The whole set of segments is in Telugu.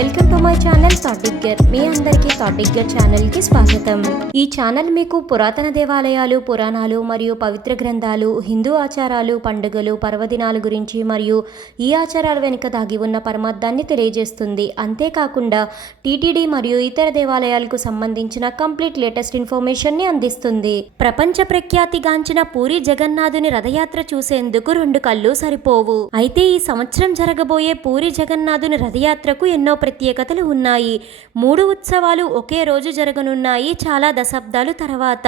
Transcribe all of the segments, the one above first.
వెల్కమ్ టు మై ఛానల్ థాటిగ్గర్. మీ అందరికీ థాటిగ్గర్ ఛానల్కి స్వాగతం. ఈ ఛానల్ మీకు పురాతన దేవాలయాలు, పురాణాలు మరియు పవిత్ర గ్రంథాలు, హిందూ ఆచారాలు, పండుగలు, పర్వదినాల గురించి మరియు ఈ ఆచారాల వెనుక దాగి ఉన్న పరమార్థాన్ని తెలియజేస్తుంది. అంతేకాకుండా టీటీడీ మరియు ఇతర దేవాలయాలకు సంబంధించిన కంప్లీట్ లేటెస్ట్ ఇన్ఫర్మేషన్ని అందిస్తుంది. ప్రపంచ ప్రఖ్యాతిగాంచిన పూరి జగన్నాథుని రథయాత్ర చూసేందుకు 2 కళ్ళు సరిపోవు. అయితే ఈ సంవత్సరం జరగబోయే పూరి జగన్నాథుని రథయాత్రకు ఎన్నో ప్రత్యేకతలు ఉన్నాయి. 3 ఉత్సవాలు ఒకే రోజు జరగనున్నాయి. చాలా దశాబ్దాలు తర్వాత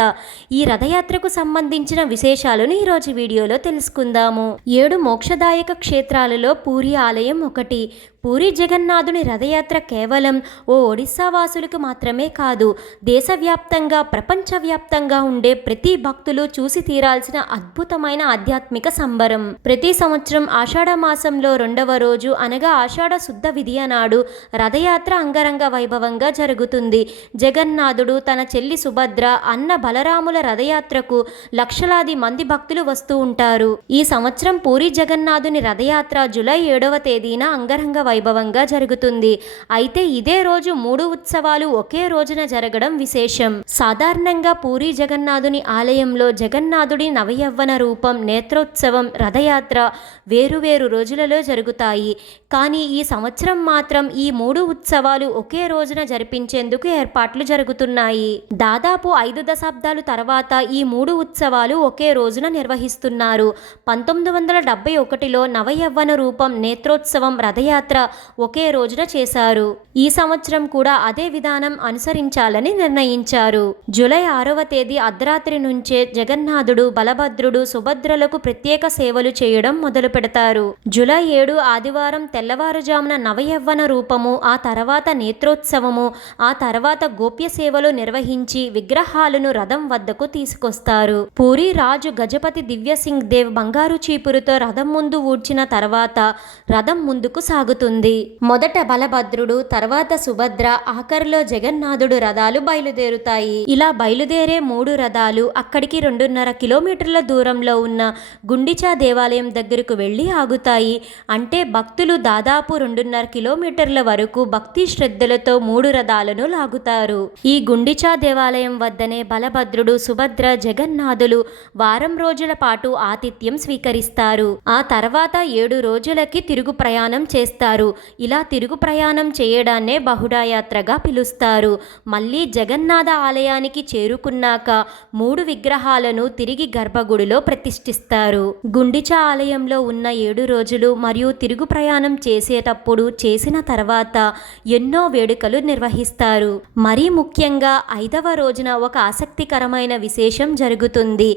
ఈ రథయాత్రకు సంబంధించిన విశేషాలను ఈరోజు వీడియోలో తెలుసుకుందాము. 7 మోక్షదాయక క్షేత్రాలలో పూరి ఆలయం ఒకటి. పూరి జగన్నాథుని రథయాత్ర కేవలం ఓ ఒడిస్సా వాసులకు మాత్రమే కాదు, దేశవ్యాప్తంగా ప్రపంచవ్యాప్తంగా ఉండే ప్రతి భక్తులు చూసి తీరాల్సిన అద్భుతమైన ఆధ్యాత్మిక సంబరం. ప్రతి సంవత్సరం ఆషాఢ మాసంలో 2వ రోజు అనగా ఆషాఢ శుద్ధ విధియ నాడు రథయాత్ర అంగరంగ వైభవంగా జరుగుతుంది. జగన్నాథుడు, తన చెల్లి సుభద్ర, అన్న బలరాముల రథయాత్రకు లక్షలాది మంది భక్తులు వస్తూ ఉంటారు. ఈ సంవత్సరం పూరి జగన్నాథుని రథయాత్ర జూలై 7వ తేదీన అంగరంగ వైభవంగా జరుగుతుంది. అయితే ఇదే రోజు 3 ఉత్సవాలు ఒకే రోజున జరగడం విశేషం. సాధారణంగా పూరి జగన్నాథుని ఆలయంలో జగన్నాథుడి నవయవ్వన రూపం, నేత్రోత్సవం, రథయాత్ర వేరువేరు రోజులలో జరుగుతాయి. కానీ ఈ సంవత్సరం మాత్రం ఈ 3 ఉత్సవాలు ఒకే రోజున జరిపించేందుకు ఏర్పాట్లు జరుగుతున్నాయి. దాదాపు 5 దశాబ్దాలు తర్వాత ఈ 3 ఉత్సవాలు ఒకే రోజున నిర్వహిస్తున్నారు. 1971లో నవయవ్వన రూపం, నేత్రోత్సవం, రథయాత్ర ఒకే రోజున చేశారు. ఈ సంవత్సరం కూడా అదే విధానం అనుసరించాలని నిర్ణయించారు. జూలై 6వ తేదీ అర్ధరాత్రి నుంచే జగన్నాథుడు, బలభద్రుడు, సుభద్రలకు ప్రత్యేక సేవలు చేయడం మొదలు పెడతారు. జూలై 7 ఆదివారం తెల్లవారుజామున నవయవ్వన రూపము, ఆ తర్వాత నేత్రోత్సవము, ఆ తర్వాత గోప్య సేవలు నిర్వహించి విగ్రహాలను రథం వద్దకు తీసుకొస్తారు. పూరి రాజు గజపతి దివ్యసింగ్ దేవ్ బంగారు చీపురుతో రథం ముందు ఊడ్చిన తర్వాత రథం ముందుకు సాగుతుంది. మొదట బలభద్రుడు, తర్వాత సుభద్ర, ఆఖరిలో జగన్నాథుడు రథాలు బయలుదేరుతాయి. ఇలా బయలుదేరే 3 రథాలు అక్కడికి 2.5 కిలోమీటర్ల దూరంలో ఉన్న గుండిచా దేవాలయం దగ్గరకు వెళ్లి ఆగుతాయి. అంటే భక్తులు దాదాపు 2.5 కిలోమీటర్ల వరకు భక్తి శ్రద్ధలతో 3 రథాలను లాగుతారు. ఈ గుండిచా దేవాలయం వద్దనే బలభద్రుడు, సుభద్ర, జగన్నాథులు వారం రోజుల పాటు ఆతిథ్యం స్వీకరిస్తారు. ఆ తర్వాత 7 రోజులకి తిరుగు ప్రయాణం చేస్తారు. ఇలా తిరుగు ప్రయాణం చేయడాన్నే బహుడాయాత్రగా పిలుస్తారు. మళ్ళీ జగన్నాథ ఆలయానికి చేరుకున్నాక 3 విగ్రహాలను తిరిగి గర్భగుడిలో ప్రతిష్ఠిస్తారు. గుండిచా ఆలయంలో ఉన్న 7 రోజులు మరియు తిరుగు ప్రయాణం చేసేటప్పుడు, చేసిన తర్వాత ఎన్నో వేడుకలు నిర్వహిస్తారు. మరీ ముఖ్యంగా 5వ రోజున ఒక ఆసక్తికరమైన విశేషం జరుగుతుంది.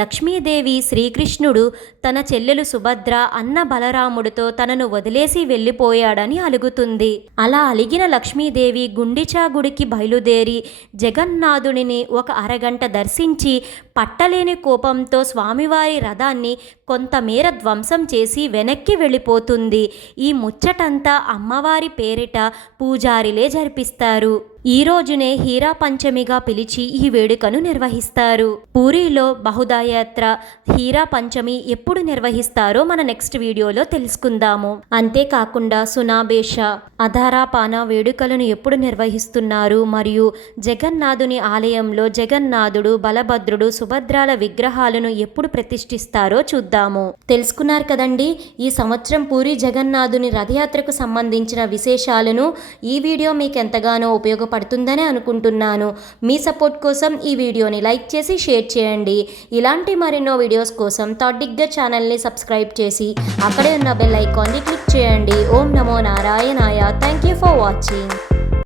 లక్ష్మీదేవి శ్రీకృష్ణుడు తన చెల్లెలు సుభద్ర, అన్న బలరాముడితో తనను వదిలేసి వెళ్ళిపోయాడని అలుగుతుంది. అలా అలిగిన లక్ష్మీదేవి గుండిచా గుడికి బయలుదేరి జగన్నాథుడిని ఒక అరగంట దర్శించి పట్టలేని కోపంతో స్వామివారి రథాన్ని కొంతమేర ధ్వంసం చేసి వెనక్కి వెళ్ళిపోతుంది. ఈ ముచ్చటంతా అమ్మవారి పేరిట పూజారిలే జరిపిస్తారు. ఈ రోజునే హీరా పంచమిగా పిలిచి ఈ వేడుకను నిర్వహిస్తారు. పూరిలో బహుదాయాత్ర, హీరా పంచమి ఎప్పుడు నిర్వహిస్తారో మన నెక్స్ట్ వీడియోలో తెలుసుకుందాము. అంతేకాకుండా సునాబేష, అధారాపాన వేడుకలను ఎప్పుడు నిర్వహిస్తున్నారు మరియు జగన్నాథుని ఆలయంలో జగన్నాథుడు, బలభద్రుడు, సుభద్రాల విగ్రహాలను ఎప్పుడు ప్రతిష్ఠిస్తారో చూద్దాము. తెలుసుకున్నారు కదండి. ఈ సంవత్సరం పూరి జగన్నాథుని రథయాత్రకు సంబంధించిన విశేషాలను ఈ వీడియో మీకు ఎంతగానో ఉపయోగపడుతుందని అనుకుంటున్నాను. మీ సపోర్ట్ కోసం ఈ వీడియోని లైక్ చేసి షేర్ చేయండి. ఇలాంటి మరెన్నో వీడియోస్ కోసం థాటిగ్గర్ ఛానల్ని సబ్స్క్రైబ్ చేసి అక్కడే ఉన్న బెల్ ఐకాన్ని క్లిక్ చేయండి. ఓం నమో నారాయణాయ. Thank you for watching.